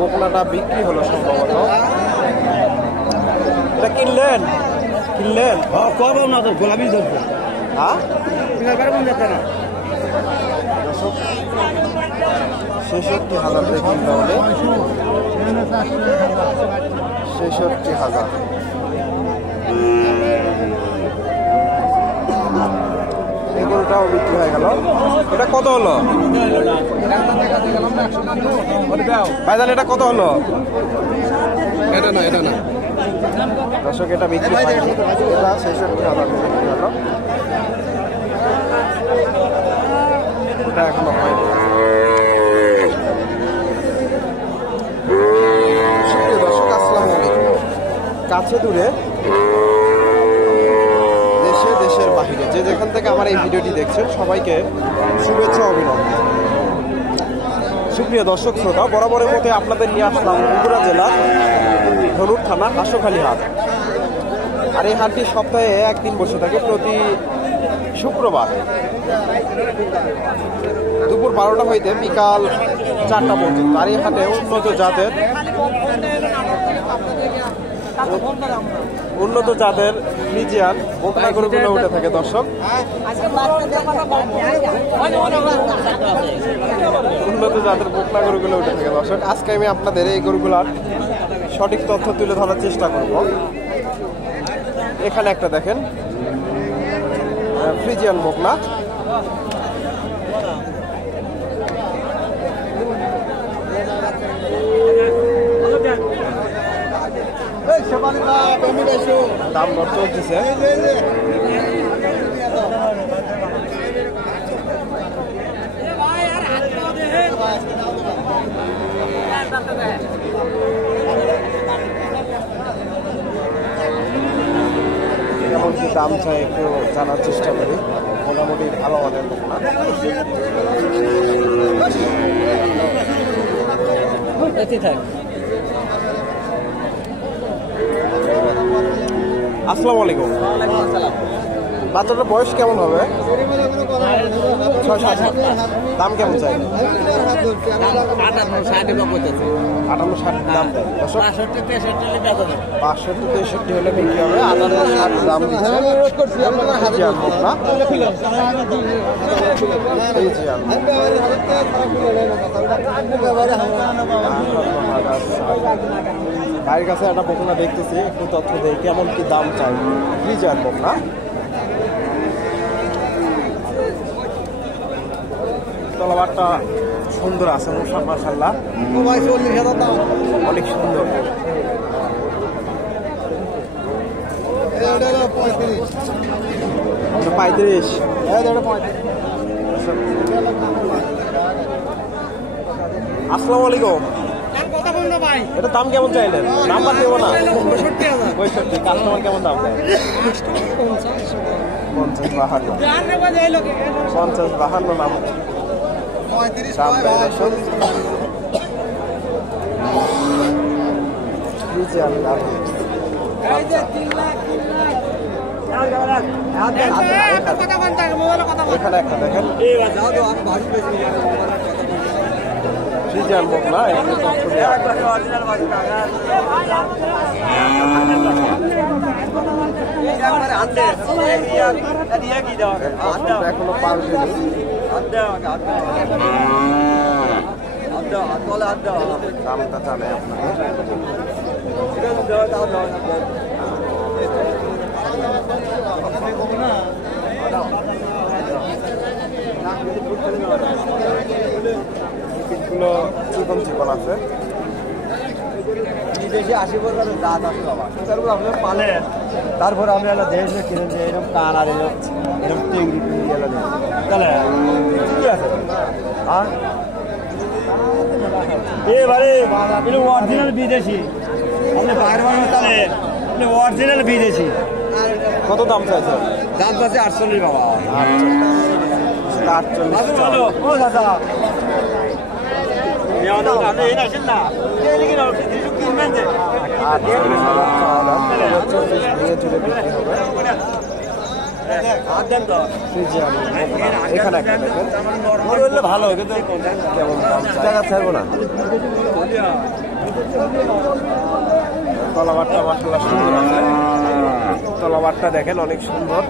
বকনাটা বিক্রি হলো সম্ভবত। এটা কিনলেন কিনলেন? কবে না তো গোলাপি ধরছে। হ্যাঁ যাচ্ছে না ৬৬,০০০ দিয়ে কিনতে হলে ৬৬,০০০। এই গরুটাও বিক্রি হয়ে গেল। এটা কত হলো ভাইজান? এটা কত হলো? এটা না এটা না দর্শক, এটা বিক্রি হয়নি। এটা ৬৬,০০০ বিক্রি হলো। এটা এখনো হয়নি। দর্শক আসসালামু আলাইকুম। কাছে দূরে দেশে দেশের বাহিরে যে যেখান থেকে আমার এই ভিডিওটি দেখছেন সবাইকে শুভেচ্ছা অভিনন্দন। সুপ্রিয় দর্শক শ্রোতা, বরাবরের মধ্যে আপনাদের নিয়ে আসলাম বগুড়া জেলার ধনুর থানা হাঁসখালী হাট। আর এই হাটটি সপ্তাহে একদিন বসে থাকে, প্রতি শুক্রবার দুপুর 12টা হইতে বিকাল 4টা পর্যন্ত। আর এই হাটে উন্নত জাতের ফ্রিজিয়ান বকনা গরুগুলো উঠে থাকে। দর্শক, উন্নত জাতের বকনা গরুগুলো উঠে থাকে। দর্শক, আজকে আমি আপনাদের এই গরুগুলার সঠিক তথ্য তুলে ধরার চেষ্টা করব। এখানে একটা দেখেন ফ্রিজিয়ান বকনা। দাম দর চলতেছে। কেমন কি দাম চাই একটু জানার চেষ্টা করি। মোটামুটি ভালো মানের বকনা। আসসালামু আলাইকুম। বাচ্চাটার বয়স কেমন হবে? 6-7 মাস। দাম কেমন চাই? 58-60 দাম দেয়। 65-63 হলে বিক্রি হবে। 58-60 দাম দিচ্ছে। ভাইয়ের কাছে একটা বকনা দেখতেছি, একটু তথ্য দেয় কেমন কি দাম চাই। ফ্রিজিয়ান বকনা। তলাবারটা সুন্দর আছে মাশাআল্লাহ, অনেক সুন্দর। 35। আসসালামু আলাইকুম। এটা দাম কেমন চাইলেন? নাম্বার দেবো না। 65। কাস্টমার কেমন দাম দেয়? 50-52 নাম এখানে একটা দেখেন ফ্রিজিয়ান বকনা। এখনো পাল্টেনি। দামটা জানাই আপনাদের। চিকন চিকন আছে। বিদেশে 80% দাঁত আছে বাবা, তারপর আপনি পালেন, তারপরে আমি একটা দেশে কিনেন যে এরকম কান আর এরকম টেঙ্গি টেঙ্গি তাহলে ঠিক আছে। আর এবারে অরিজিনাল বিদেশি, আপনি বাইরে বানানো তাহলে আপনি অরিজিনাল বিদেশি। কত দাম চাইছে? দাম আছে 48 বাবা। 48। ও দাদা আপনি এই আসেন না, কিনবেন যে ফ্রিজিয়ান এখানে একটা দেখেন ভালো কিন্তু কেমন দাম টাকা থাকবো না। তলাবারটা মাশাআল্লাহ সুন্দর আছে, তলাবারটা দেখেন অনেক সুন্দর।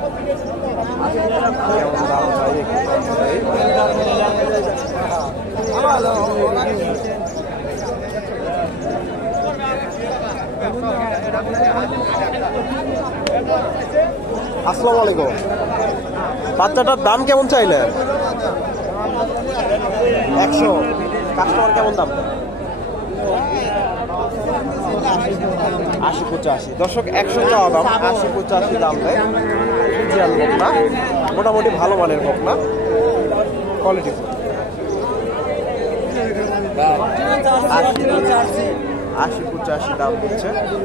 কেমন দাম চাই আসসালামু আলাইকুম। বাচ্চাটার দাম কেমন চাইলেন? 100। কাস্টমার কেমন দাম? 80-85। দর্শক 100 চাওয়া দাম, 80-85 দাম দেয়। ফ্রিজিয়ান বকনা, মোটামুটি ভালো মানের বকনা, কোয়ালিটি। 80-85 দাম হচ্ছে। 80-85।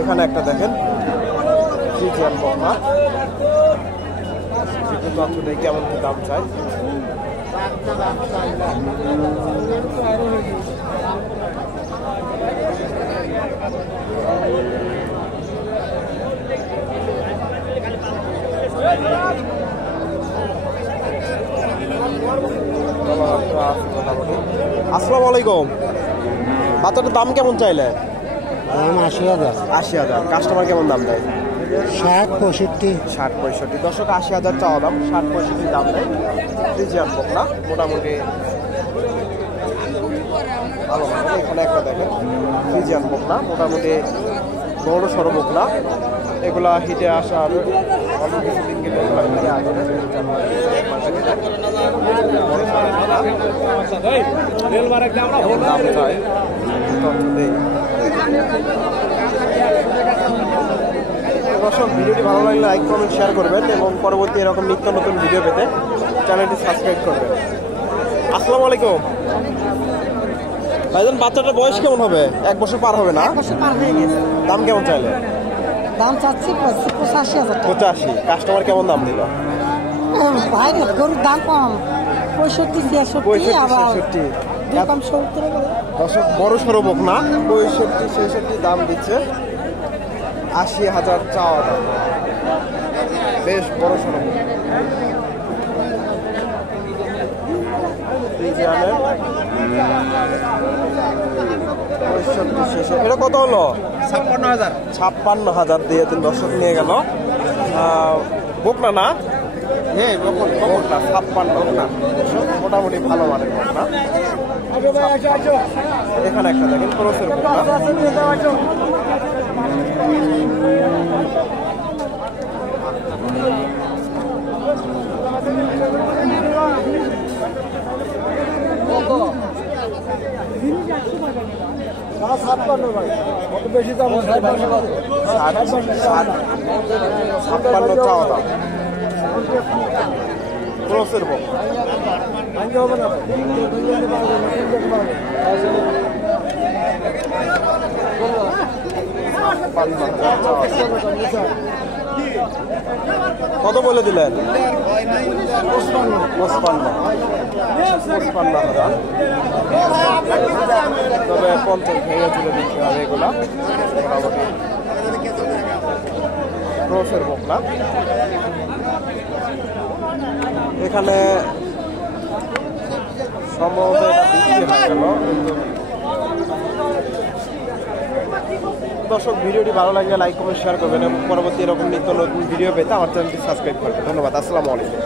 এখানে একটা দেখেন ফ্রিজিয়ান বকনা, একটু তথ্য দেয় কেমন কি দাম চাই। আসসালামু আলাইকুম। বাচ্চাটার দাম কেমন চাইলে? 80,000। 80,000। কাস্টমার কেমন দাম দেয়? 60-65। 60-65। দর্শক 80,000 চাওয়া দাম, 60-65 দাম দেয়। ফ্রিজিয়ান বকনা মোটামুটি ভালো মানে। এখানে একটা দেখেন ফ্রিজিয়ান বকনা, মোটামুটি বড় সড়ো বকনা। এগুলা হিটে আসার অল্প কিছুদিন গেলে এগুলা হিটে আসবে। দাম চাই তথ্য দেই। দর্শক ভিডিওটি ভালো লাগলে লাইক কমেন্ট শেয়ার করবেন এবং পরবর্তী এরকম নিত্য নতুন ভিডিও পেতে চ্যানেলটি সাবস্ক্রাইব করবেন। আসসালামু আলাইকুম ভাইজান। বাচ্চাটার বয়স কেমন হবে? 1 বছর পার হবে না? 1 বছর পার হয়ে গেছে। দাম কেমন চাইলে? দাম চাচ্ছি 85,000 টাকা। 85। কাস্টমার কেমন দাম দিল? ভাই গরুর দাম কম, 65-66, আবার 65-66। দুই কম 70। দর্শক বড় সড়ো বকনা, 65-66 দাম দিচ্ছে। 80,000 চাওয়া দাম, বেশ বড় সড়ো বকনা। ফ্রিজিয়ানের 65-66। এটা কত হলো? 56,000। 56,000 দিয়ে দিন দর্শক নিয়ে গেল। বকনা না? হ্যাঁ বকনা। 56 বকনা। মোটামুটি ভালো মানের বকনা। এখানে একটা দেখেন ক্রসের বকনা। বেশি দাম 56 চাওয়া দাম, ক্রসের বকনা। হবে না কত বলে দিলেন? 55,000। তবে 50 ভেঙে তুলে দিতে হবে এগুলা। মোটামুটি ক্রসের বকনা। এখানে সম্ভবত এটা বিক্রি হয়ে গেল। দর্শক ভিডিওটি ভালো লাগলে লাইক কমেন্ট শেয়ার করবেন এবং পরবর্তী এরকম নিত্য নতুন ভিডিও পেতে আমার চ্যানেলটি সাবস্ক্রাইব করবেন। ধন্যবাদ। আসসালামু আলাইকুম।